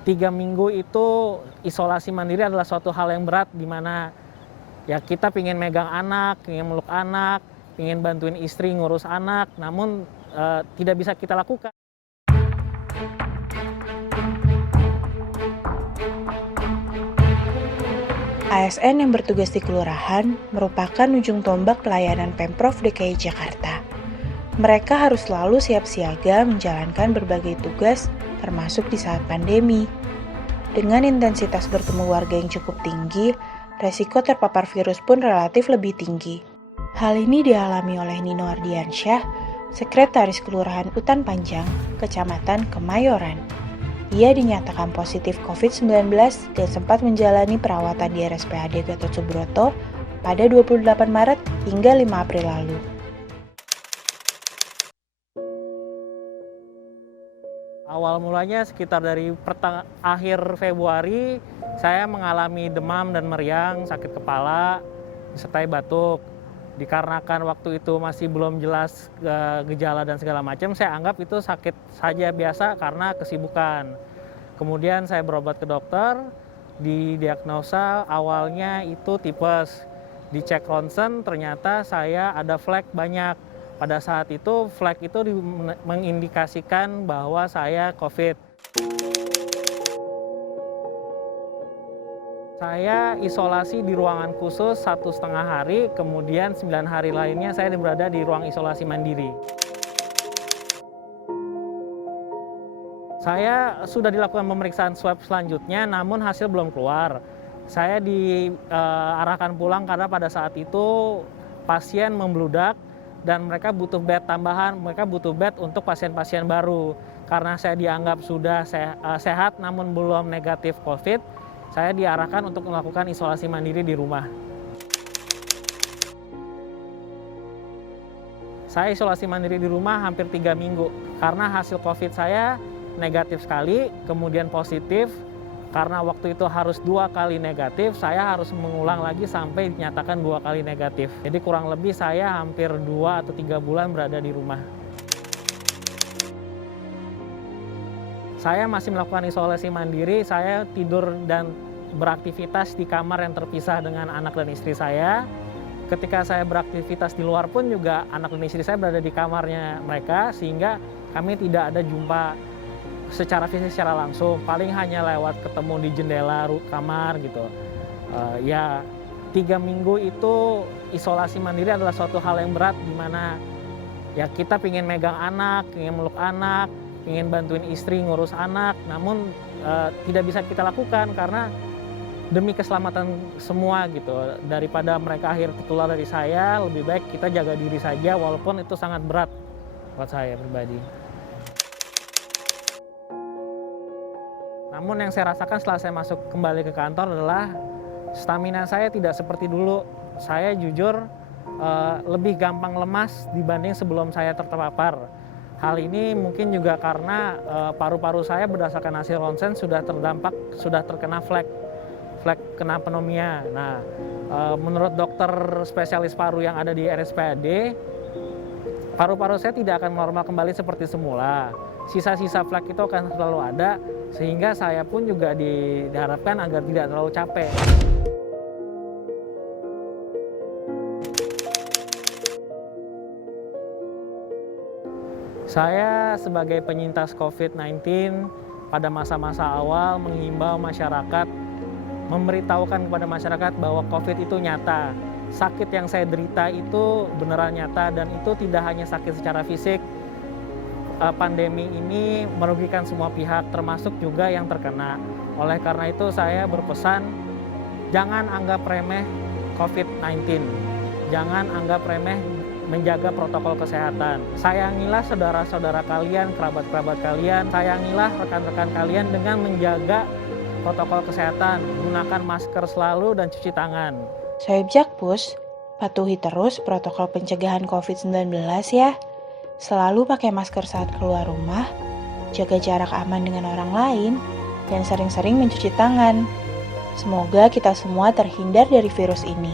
3 minggu itu isolasi mandiri adalah suatu hal yang berat, di mana ya kita pingin megang anak, pingin meluk anak, pingin bantuin istri ngurus anak, namun tidak bisa kita lakukan. ASN yang bertugas di kelurahan merupakan ujung tombak pelayanan Pemprov DKI Jakarta. Mereka harus selalu siap siaga menjalankan berbagai tugas, termasuk di saat pandemi. Dengan intensitas bertemu warga yang cukup tinggi, resiko terpapar virus pun relatif lebih tinggi. Hal ini dialami oleh Nino Ardiansyah, Sekretaris Kelurahan Utan Panjang, Kecamatan Kemayoran. Ia dinyatakan positif COVID-19 dan sempat menjalani perawatan di RSPAD Gatot Subroto pada 28 Maret hingga 5 April lalu. Awal mulanya sekitar dari akhir Februari, saya mengalami demam dan meriang, sakit kepala, disertai batuk. Dikarenakan waktu itu masih belum jelas gejala dan segala macam, saya anggap itu sakit saja biasa karena kesibukan. Kemudian saya berobat ke dokter, didiagnosa awalnya itu tipes. Dicek ronsen, ternyata saya ada flek banyak. Pada saat itu flek itu mengindikasikan bahwa saya COVID. Saya isolasi di ruangan khusus 1,5 hari, kemudian 9 hari lainnya saya berada di ruang isolasi mandiri. Saya sudah dilakukan pemeriksaan swab selanjutnya, namun hasil belum keluar. Saya diarahkan pulang karena pada saat itu pasien membludak dan mereka butuh bed tambahan, mereka butuh bed untuk pasien-pasien baru. Karena saya dianggap sudah sehat namun belum negatif COVID, saya diarahkan untuk melakukan isolasi mandiri di rumah. Saya isolasi mandiri di rumah hampir 3 minggu karena hasil COVID saya negatif sekali, kemudian positif. Karena waktu itu harus 2 kali negatif, saya harus mengulang lagi sampai dinyatakan 2 kali negatif. Jadi kurang lebih saya hampir 2 atau 3 bulan berada di rumah. Saya masih melakukan isolasi mandiri, saya tidur dan beraktivitas di kamar yang terpisah dengan anak dan istri saya. Ketika saya beraktivitas di luar pun juga anak dan istri saya berada di kamarnya mereka, sehingga kami tidak ada jumpa secara fisik secara langsung, paling hanya lewat ketemu di jendela kamar gitu. 3 minggu itu isolasi mandiri adalah suatu hal yang berat, di mana ya kita pingin megang anak, pingin meluk anak, pingin bantuin istri ngurus anak, namun tidak bisa kita lakukan karena demi keselamatan semua gitu. Daripada mereka akhir tertular dari saya, lebih baik kita jaga diri saja walaupun itu sangat berat buat saya pribadi. Namun yang saya rasakan setelah saya masuk kembali ke kantor adalah stamina saya tidak seperti dulu. Saya jujur lebih gampang lemas dibanding sebelum saya terpapar. Hal ini mungkin juga karena paru-paru saya berdasarkan hasil ronsen sudah terkena flek kena pneumonia. Nah, menurut dokter spesialis paru yang ada di RSPAD, paru-paru saya tidak akan normal kembali seperti semula. Sisa-sisa flek itu akan selalu ada, sehingga saya pun juga diharapkan agar tidak terlalu capek. Saya sebagai penyintas COVID-19 pada masa-masa awal mengimbau masyarakat, memberitahukan kepada masyarakat bahwa COVID itu nyata. Sakit yang saya derita itu beneran nyata dan itu tidak hanya sakit secara fisik. Pandemi ini merugikan semua pihak, termasuk juga yang terkena. Oleh karena itu saya berpesan, jangan anggap remeh COVID-19. Jangan anggap remeh menjaga protokol kesehatan. Sayangilah saudara-saudara kalian, kerabat-kerabat kalian, sayangilah rekan-rekan kalian dengan menjaga protokol kesehatan, gunakan masker selalu dan cuci tangan. Sohib Jakpus, patuhi terus protokol pencegahan COVID-19 ya. Selalu pakai masker saat keluar rumah, jaga jarak aman dengan orang lain, dan sering-sering mencuci tangan. Semoga kita semua terhindar dari virus ini.